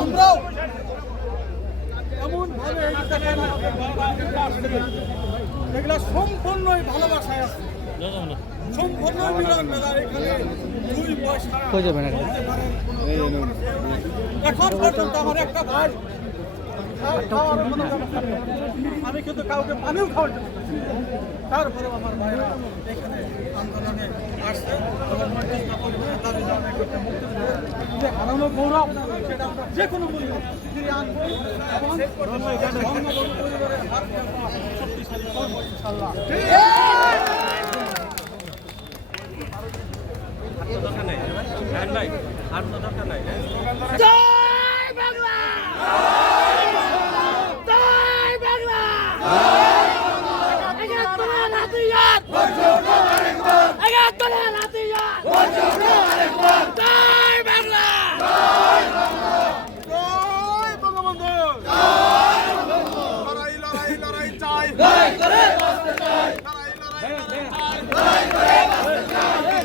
আমরাও এমন ভাবে এগুলা সম্পূর্ণই ভালোবাসায় আছে, সম্পূর্ণই মিলন মেলা। এখানে দুই পয়সা এখন পর্যন্ত আমার একটা ভাই আমি কিন্তু কাউকে পানিও খাওয়াতে পারছি, তারপরে আমার ভাইরা এখানে আন্দোলনে আসছে। হারানো গৌরব সেটা আমরা যে কোনো মূল্যে ফিরিয়ে আনবো এবং বঙ্গবন্ধু পরিবারের হাত শক্তিশালী করবো ইনশাআল্লাহ। জয় বাংলা, জয় বাংলা, একাত্তরের হাতিয়ার, একাত্তরের হাতিয়ার, জয় বাংলা, জয় বঙ্গবন্ধু, লড়াই লড়াই লড়াই চাই, লড়াই করে বাঁচতে চাই, লড়াই লড়াই লড়াই চাই, লড়াই করে বাঁচতে চাই।